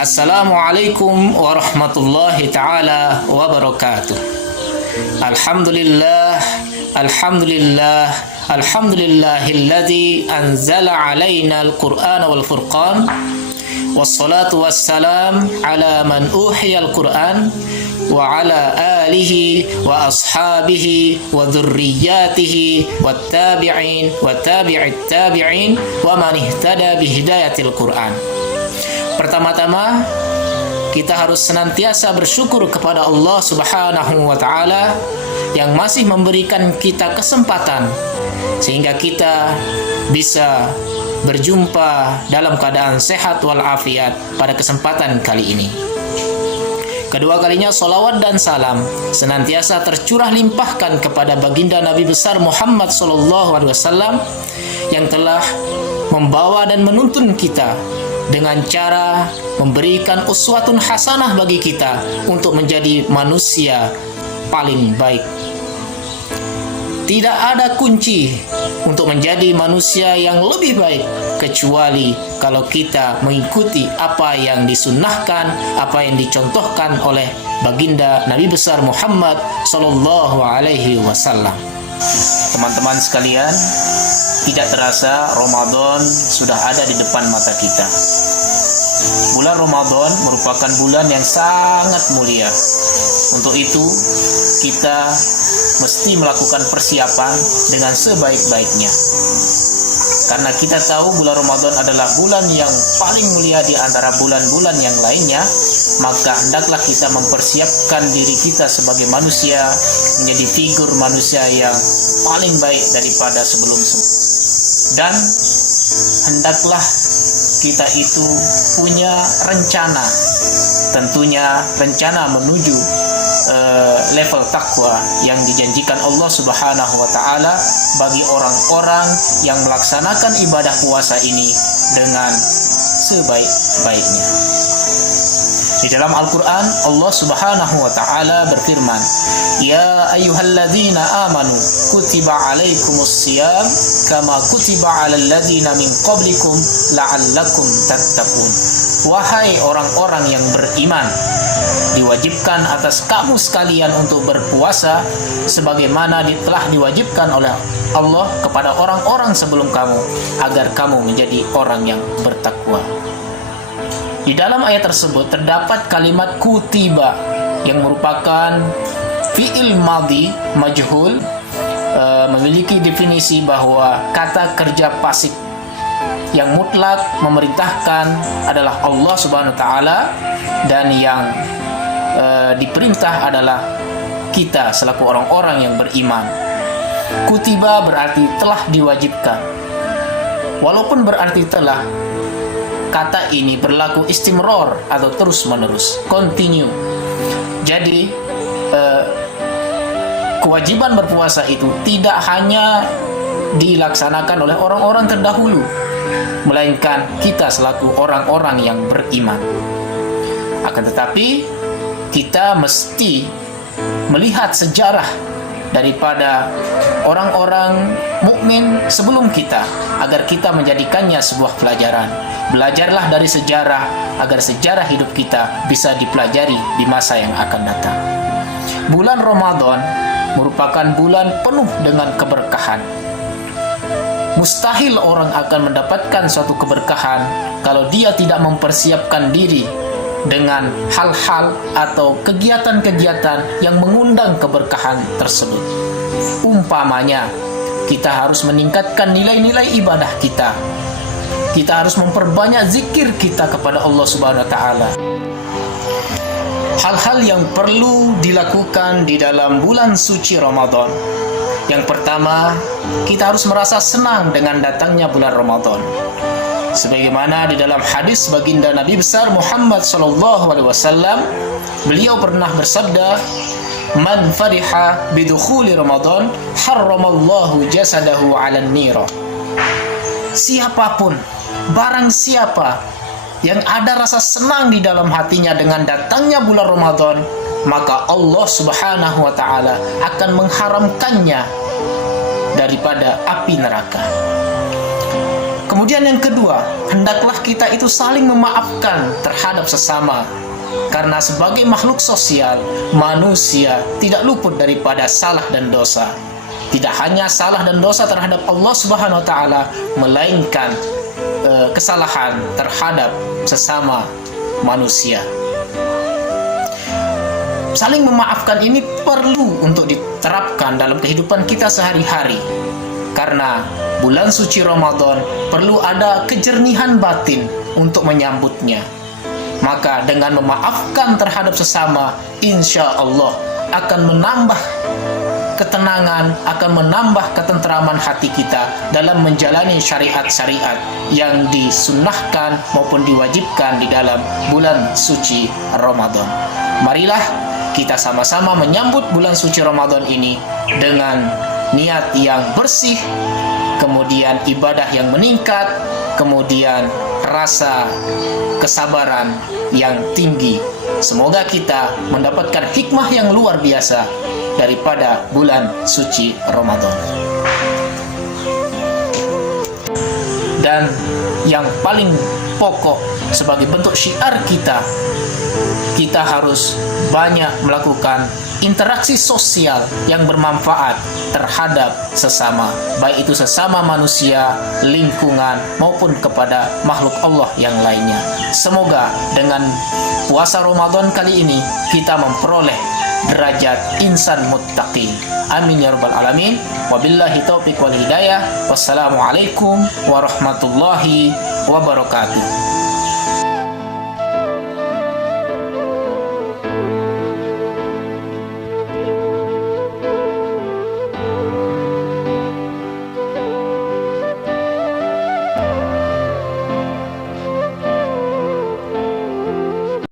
Assalamualaikum warahmatullahi ta'ala wabarakatuh. Alhamdulillah, alhamdulillah, alhamdulillahilladzi anzala alaina al-Qur'ana wal furqan. Wassalatu wassalam ala man uhiya al-Qur'an wa ala alihi wa ashabihi wa dhurriyyatihi wa tabi'in wa tabi'it tabi'in wa man ihtada bihidayatil Qur'an. Pertama-tama, kita harus senantiasa bersyukur kepada Allah Subhanahu wa Ta'ala yang masih memberikan kita kesempatan sehingga kita bisa berjumpa dalam keadaan sehat walafiat pada kesempatan kali ini. Kedua kalinya salawat dan salam senantiasa tercurah limpahkan kepada baginda Nabi besar Muhammad SAW yang telah membawa dan menuntun kita dengan cara memberikan uswatun hasanah bagi kita untuk menjadi manusia paling baik. Tidak ada kunci untuk menjadi manusia yang lebih baik kecuali kalau kita mengikuti apa yang disunnahkan, apa yang dicontohkan oleh baginda Nabi besar Muhammad sallallahu alaihi wasallam. Teman-teman sekalian, tidak terasa Ramadan sudah ada di depan mata kita. Bulan Ramadan merupakan bulan yang sangat mulia. Untuk itu, kita mesti melakukan persiapan dengan sebaik-baiknya. Karena kita tahu bulan Ramadan adalah bulan yang paling mulia di antara bulan-bulan yang lainnya, maka hendaklah kita mempersiapkan diri kita sebagai manusia menjadi figur manusia yang paling baik daripada sebelum-sebelumnya. Dan hendaklah kita itu punya rencana, tentunya rencana menuju level takwa yang dijanjikan Allah Subhanahu wa Ta'ala bagi orang-orang yang melaksanakan ibadah puasa ini dengan sebaik-baiknya. Di dalam Al-Quran, Allah Subhanahu wa Ta'ala berfirman, Ya ayyuhalladzina amanu kutiba alaikumus siyam kama kutiba alal ladzina min qablikum la'allakum tattaqun. Wahai orang-orang yang beriman, diwajibkan atas kamu sekalian untuk berpuasa sebagaimana telah diwajibkan oleh Allah kepada orang-orang sebelum kamu agar kamu menjadi orang yang bertakwa. Di dalam ayat tersebut terdapat kalimat kutiba yang merupakan fi'il madhi majhul, memiliki definisi bahwa kata kerja pasif yang mutlak memerintahkan adalah Allah Subhanahu wa Ta'ala dan yang diperintah adalah kita selaku orang-orang yang beriman. Kutiba berarti telah diwajibkan. Walaupun berarti telah, kata ini berlaku istimror atau terus-menerus, continue. Jadi kewajiban berpuasa itu tidak hanya dilaksanakan oleh orang-orang terdahulu, melainkan kita selaku orang-orang yang beriman. Akan tetapi kita mesti melihat sejarah daripada orang-orang mukmin sebelum kita agar kita menjadikannya sebuah pelajaran. Belajarlah dari sejarah agar sejarah hidup kita bisa dipelajari di masa yang akan datang. Bulan Ramadan merupakan bulan penuh dengan keberkahan. Mustahil orang akan mendapatkan suatu keberkahan kalau dia tidak mempersiapkan diri dengan hal-hal atau kegiatan-kegiatan yang mengundang keberkahan tersebut. Umpamanya, kita harus meningkatkan nilai-nilai ibadah kita. Kita harus memperbanyak zikir kita kepada Allah Subhanahu wa Ta'ala. Hal-hal yang perlu dilakukan di dalam bulan suci Ramadan. Yang pertama, kita harus merasa senang dengan datangnya bulan Ramadan. Sebagaimana di dalam hadis baginda Nabi besar Muhammad SAW, beliau pernah bersabda, Man fariha bidukhuli Ramadan harramallahu jasadahu 'alan nira. Siapapun, barang siapa yang ada rasa senang di dalam hatinya dengan datangnya bulan Ramadan, maka Allah Subhanahu wa Ta'ala akan mengharamkannya daripada api neraka. Kemudian yang kedua, hendaklah kita itu saling memaafkan terhadap sesama. Karena sebagai makhluk sosial, manusia tidak luput daripada salah dan dosa. Tidak hanya salah dan dosa terhadap Allah Subhanahu wa taala, melainkan kesalahan terhadap sesama manusia. Saling memaafkan ini perlu untuk diterapkan dalam kehidupan kita sehari-hari. Karena bulan suci Ramadan perlu ada kejernihan batin untuk menyambutnya. Maka dengan memaafkan terhadap sesama, insya Allah akan menambah ketenangan, akan menambah ketentraman hati kita dalam menjalani syariat-syariat yang disunnahkan maupun diwajibkan di dalam bulan suci Ramadan. Marilah kita sama-sama menyambut bulan suci Ramadan ini dengan niat yang bersih, kemudian ibadah yang meningkat, kemudian rasa kesabaran yang tinggi. Semoga kita mendapatkan hikmah yang luar biasa daripada bulan suci Ramadan. Dan yang paling pokok sebagai bentuk syiar kita, kita harus banyak melakukan interaksi sosial yang bermanfaat terhadap sesama, baik itu sesama manusia, lingkungan, maupun kepada makhluk Allah yang lainnya. Semoga dengan puasa Ramadan kali ini kita memperoleh derajat insan muttaqin. Amin ya rabbal alamin. Wabillahi taufiq wal hidayah. Wassalamualaikum warahmatullahi wabarakatuh.